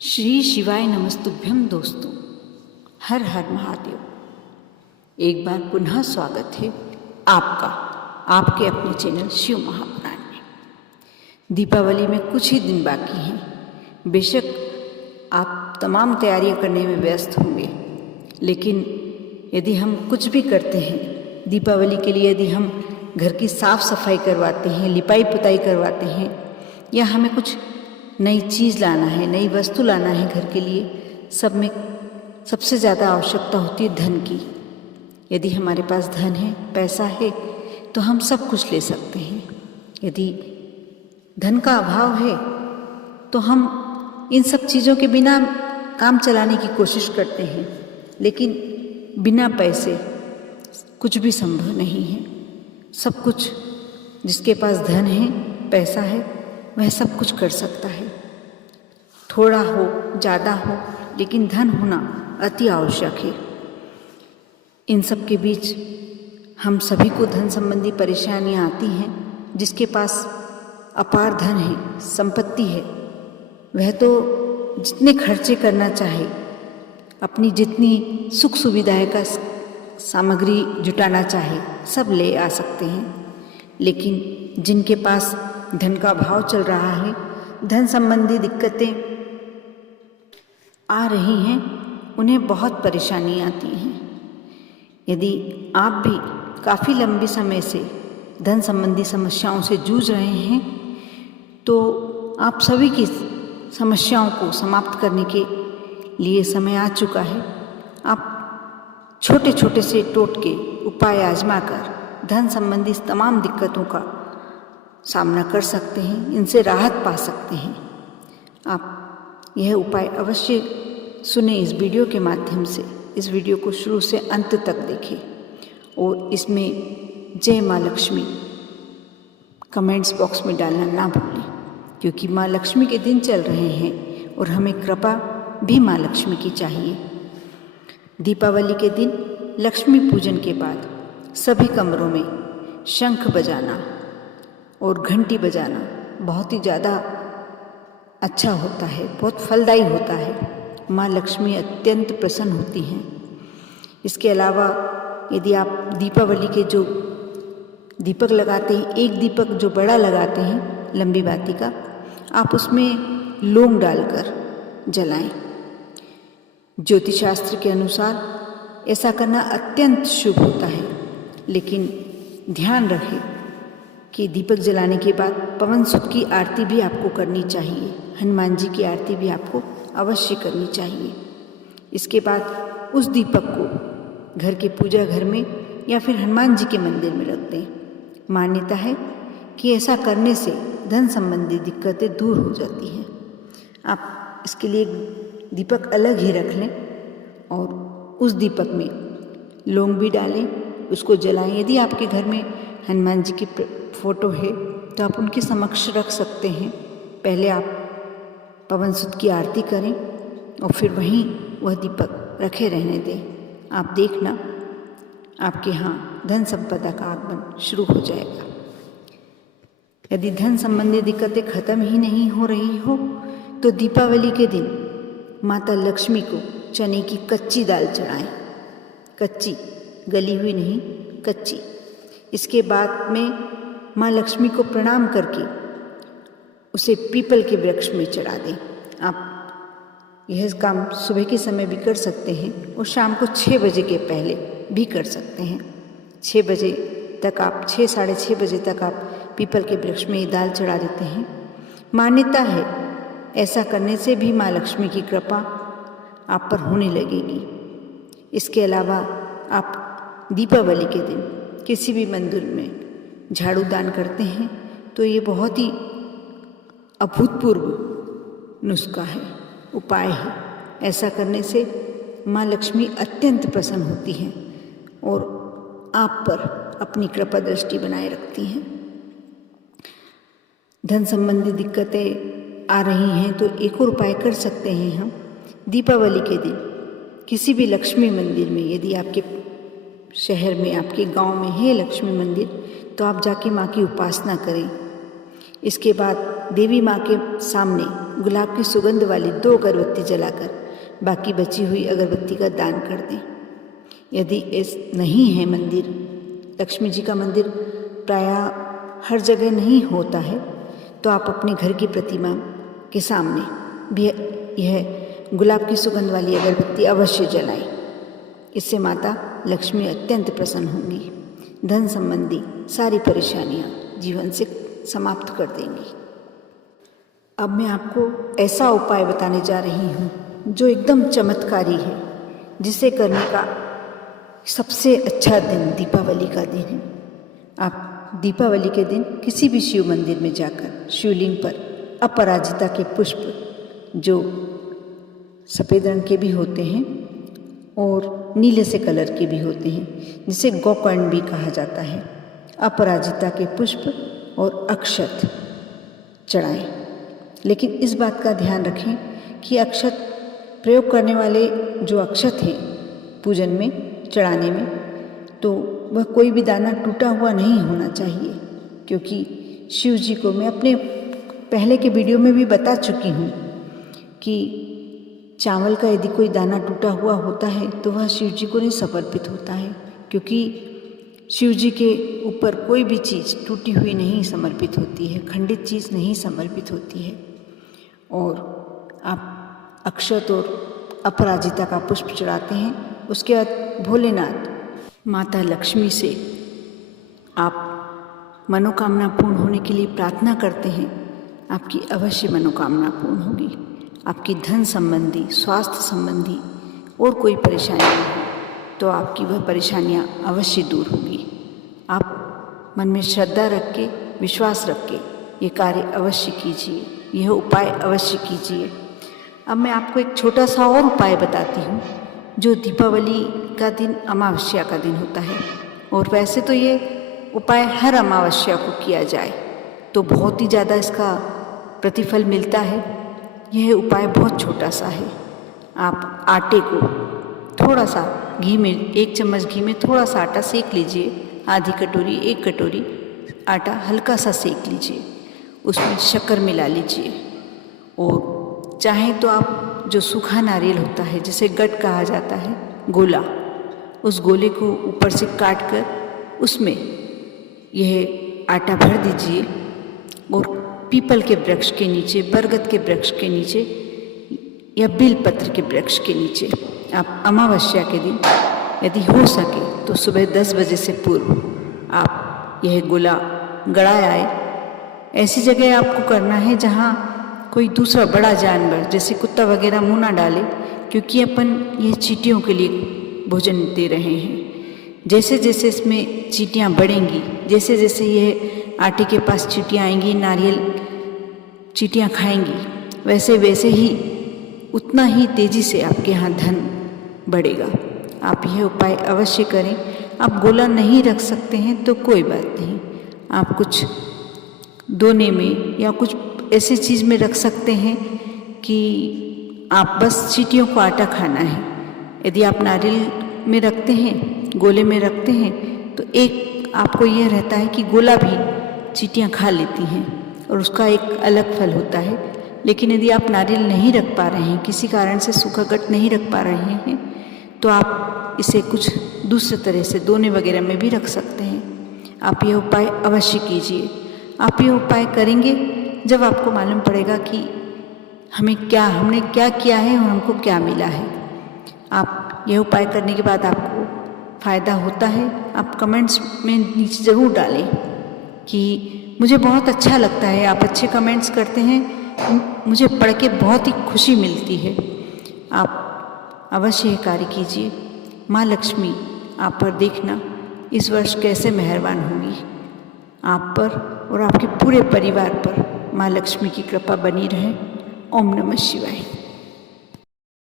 श्री शिवाय नमस्तुभ्यम दोस्तों, हर हर महादेव। एक बार पुनः स्वागत है आपका आपके अपने चैनल शिव महापुराण में। दीपावली में कुछ ही दिन बाकी हैं। बेशक आप तमाम तैयारियां करने में व्यस्त होंगे, लेकिन यदि हम कुछ भी करते हैं दीपावली के लिए, यदि हम घर की साफ सफाई करवाते हैं, लिपाई पुताई करवाते हैं, या हमें कुछ नई चीज़ लाना है, नई वस्तु लाना है घर के लिए, सब में सबसे ज़्यादा आवश्यकता होती है धन की। यदि हमारे पास धन है, पैसा है, तो हम सब कुछ ले सकते हैं। यदि धन का अभाव है तो हम इन सब चीज़ों के बिना काम चलाने की कोशिश करते हैं, लेकिन बिना पैसे कुछ भी संभव नहीं है। सब कुछ जिसके पास धन है, पैसा है, वह सब कुछ कर सकता है। थोड़ा हो ज़्यादा हो, लेकिन धन होना अति आवश्यक है। इन सब के बीच हम सभी को धन संबंधी परेशानियां आती हैं। जिसके पास अपार धन है, संपत्ति है, वह तो जितने खर्चे करना चाहे, अपनी जितनी सुख सुविधाएं का सामग्री जुटाना चाहे, सब ले आ सकते हैं। लेकिन जिनके पास धन का अभाव चल रहा है, धन संबंधी दिक्कतें आ रही हैं, उन्हें बहुत परेशानी आती हैं। यदि आप भी काफ़ी लंबे समय से धन संबंधी समस्याओं से जूझ रहे हैं, तो आप सभी की समस्याओं को समाप्त करने के लिए समय आ चुका है। आप छोटे छोटे से टोटके उपाय आजमा कर धन संबंधी तमाम दिक्कतों का सामना कर सकते हैं, इनसे राहत पा सकते हैं। आप यह उपाय अवश्य सुने इस वीडियो के माध्यम से। इस वीडियो को शुरू से अंत तक देखें और इसमें जय माँ लक्ष्मी कमेंट्स बॉक्स में डालना ना भूलें, क्योंकि माँ लक्ष्मी के दिन चल रहे हैं और हमें कृपा भी माँ लक्ष्मी की चाहिए। दीपावली के दिन लक्ष्मी पूजन के बाद सभी कमरों में शंख बजाना और घंटी बजाना बहुत ही ज़्यादा अच्छा होता है, बहुत फलदायी होता है। माँ लक्ष्मी अत्यंत प्रसन्न होती हैं। इसके अलावा यदि आप दीपावली के जो दीपक लगाते हैं, एक दीपक जो बड़ा लगाते हैं लंबी बाती का, आप उसमें लौंग डालकर जलाएं। ज्योतिष शास्त्र के अनुसार ऐसा करना अत्यंत शुभ होता है, लेकिन ध्यान रखें कि दीपक जलाने के बाद पवन सुत की आरती भी आपको करनी चाहिए। हनुमान जी की आरती भी आपको अवश्य करनी चाहिए। इसके बाद उस दीपक को घर के पूजा घर में या फिर हनुमान जी के मंदिर में रख दें। मान्यता है कि ऐसा करने से धन संबंधी दिक्कतें दूर हो जाती हैं। आप इसके लिए दीपक अलग ही रख लें और उस दीपक में लौंग भी डालें, उसको जलाएं। यदि आपके घर में हनुमान जी की फ़ोटो है तो आप उनके समक्ष रख सकते हैं। पहले आप पवन सुत की आरती करें और फिर वहीं वह दीपक रखे रहने दें। आप देखना, आपके यहाँ धन संपदा का आगमन शुरू हो जाएगा। यदि धन संबंधी दिक्कतें खत्म ही नहीं हो रही हो, तो दीपावली के दिन माता लक्ष्मी को चने की कच्ची दाल चढ़ाएं। कच्ची, गली हुई नहीं, कच्ची। इसके बाद में माँ लक्ष्मी को प्रणाम करके उसे पीपल के वृक्ष में चढ़ा दें। आप यह काम सुबह के समय भी कर सकते हैं और शाम को 6 बजे के पहले भी कर सकते हैं। 6 बजे तक आप 6 साढ़े 6 बजे तक आप पीपल के वृक्ष में ये दाल चढ़ा देते हैं। मान्यता है ऐसा करने से भी माँ लक्ष्मी की कृपा आप पर होने लगेगी। इसके अलावा आप दीपावली के दिन किसी भी मंदिर में झाड़ू दान करते हैं तो ये बहुत ही अभूतपूर्व नुस्खा है, उपाय है। ऐसा करने से माँ लक्ष्मी अत्यंत प्रसन्न होती हैं और आप पर अपनी कृपा दृष्टि बनाए रखती हैं। धन संबंधी दिक्कतें आ रही हैं तो एक और उपाय कर सकते हैं हम। दीपावली के दिन किसी भी लक्ष्मी मंदिर में, यदि आपके शहर में, आपके गांव में है लक्ष्मी मंदिर, तो आप जाके माँ की उपासना करें। इसके बाद देवी माँ के सामने गुलाब की सुगंध वाली 2 अगरबत्ती जलाकर बाकी बची हुई अगरबत्ती का दान कर दें। यदि नहीं है मंदिर, लक्ष्मी जी का मंदिर प्रायः हर जगह नहीं होता है, तो आप अपने घर की प्रतिमा के सामने भी यह गुलाब की सुगंध वाली अगरबत्ती अवश्य जलाएं। इससे माता लक्ष्मी अत्यंत प्रसन्न होंगी, धन संबंधी सारी परेशानियां जीवन से समाप्त कर देंगी। अब मैं आपको ऐसा उपाय बताने जा रही हूँ जो एकदम चमत्कारी है, जिसे करने का सबसे अच्छा दिन दीपावली का दिन है। आप दीपावली के दिन किसी भी शिव मंदिर में जाकर शिवलिंग पर अपराजिता के पुष्प, जो सफ़ेद रंग के भी होते हैं और नीले से कलर के भी होते हैं, जिसे गोकर्ण भी कहा जाता है, अपराजिता के पुष्प और अक्षत चढ़ाएं। लेकिन इस बात का ध्यान रखें कि अक्षत प्रयोग करने वाले जो अक्षत हैं पूजन में, चढ़ाने में, तो वह कोई भी दाना टूटा हुआ नहीं होना चाहिए, क्योंकि शिव जी को मैं अपने पहले के वीडियो में भी बता चुकी हूँ कि चावल का यदि कोई दाना टूटा हुआ होता है तो वह शिव जी को नहीं समर्पित होता है, क्योंकि शिव जी के ऊपर कोई भी चीज़ टूटी हुई नहीं समर्पित होती है, खंडित चीज़ नहीं समर्पित होती है। और आप अक्षत और अपराजिता का पुष्प चढ़ाते हैं। उसके बाद भोलेनाथ माता लक्ष्मी से आप मनोकामना पूर्ण होने के लिए प्रार्थना करते हैं। आपकी अवश्य मनोकामना पूर्ण होगी। आपकी धन संबंधी, स्वास्थ्य संबंधी और कोई परेशानी नहीं हो तो आपकी वह परेशानियां अवश्य दूर होगी। आप मन में श्रद्धा रख के, विश्वास रख के ये कार्य अवश्य कीजिए, यह उपाय अवश्य कीजिए। अब मैं आपको एक छोटा सा और उपाय बताती हूँ जो दीपावली का दिन अमावस्या का दिन होता है। और वैसे तो ये उपाय हर अमावस्या को किया जाए तो बहुत ही ज़्यादा इसका प्रतिफल मिलता है। यह उपाय बहुत छोटा सा है। आप आटे को थोड़ा सा घी में, 1 चम्मच घी में थोड़ा सा आटा सेक लीजिए, आधी कटोरी, 1 कटोरी आटा हल्का सा सेक लीजिए, उसमें शक्कर मिला लीजिए और चाहें तो आप जो सूखा नारियल होता है, जिसे गट कहा जाता है, गोला, उस गोले को ऊपर से काट कर उसमें यह आटा भर दीजिए और पीपल के वृक्ष के नीचे, बरगद के वृक्ष के नीचे या बेलपत्र के वृक्ष के नीचे आप अमावस्या के दिन यदि हो सके तो सुबह 10 बजे से पूर्व आप यह गोला गड़ाए आए। ऐसी जगह आपको करना है जहाँ कोई दूसरा बड़ा जानवर जैसे कुत्ता वगैरह मुँह ना डाले, क्योंकि अपन ये चींटियों के लिए भोजन दे रहे हैं। जैसे जैसे इसमें चींटियाँ बढ़ेंगी, जैसे जैसे ये आटे के पास चींटियाँ आएंगी, नारियल चींटियाँ खाएंगी, वैसे वैसे ही उतना ही तेज़ी से आपके यहाँ धन बढ़ेगा। आप यह उपाय अवश्य करें। आप गोला नहीं रख सकते हैं तो कोई बात नहीं, आप कुछ दोने में या कुछ ऐसी चीज़ में रख सकते हैं कि आप बस चींटियों को आटा खाना है। यदि आप नारियल में रखते हैं, गोले में रखते हैं, तो एक आपको यह रहता है कि गोला भी चींटियाँ खा लेती हैं और उसका एक अलग फल होता है। लेकिन यदि आप नारियल नहीं रख पा रहे हैं, किसी कारण से सूखा गट नहीं रख पा रहे हैं, तो आप इसे कुछ दूसरे तरह से दोने वगैरह में भी रख सकते हैं। आप यह उपाय अवश्य कीजिए। आप ये उपाय करेंगे जब आपको मालूम पड़ेगा कि हमने क्या किया है और हमको क्या मिला है। आप यह उपाय करने के बाद आपको फ़ायदा होता है, आप कमेंट्स में नीचे ज़रूर डालें कि मुझे बहुत अच्छा लगता है, आप अच्छे कमेंट्स करते हैं, मुझे पढ़ के बहुत ही खुशी मिलती है। आप अवश्य ये कार्य कीजिए। माँ लक्ष्मी आप पर देखना इस वर्ष कैसे मेहरबान होंगी। आप पर और आपके पूरे परिवार पर माँ लक्ष्मी की कृपा बनी रहे। ओम नमः शिवाय।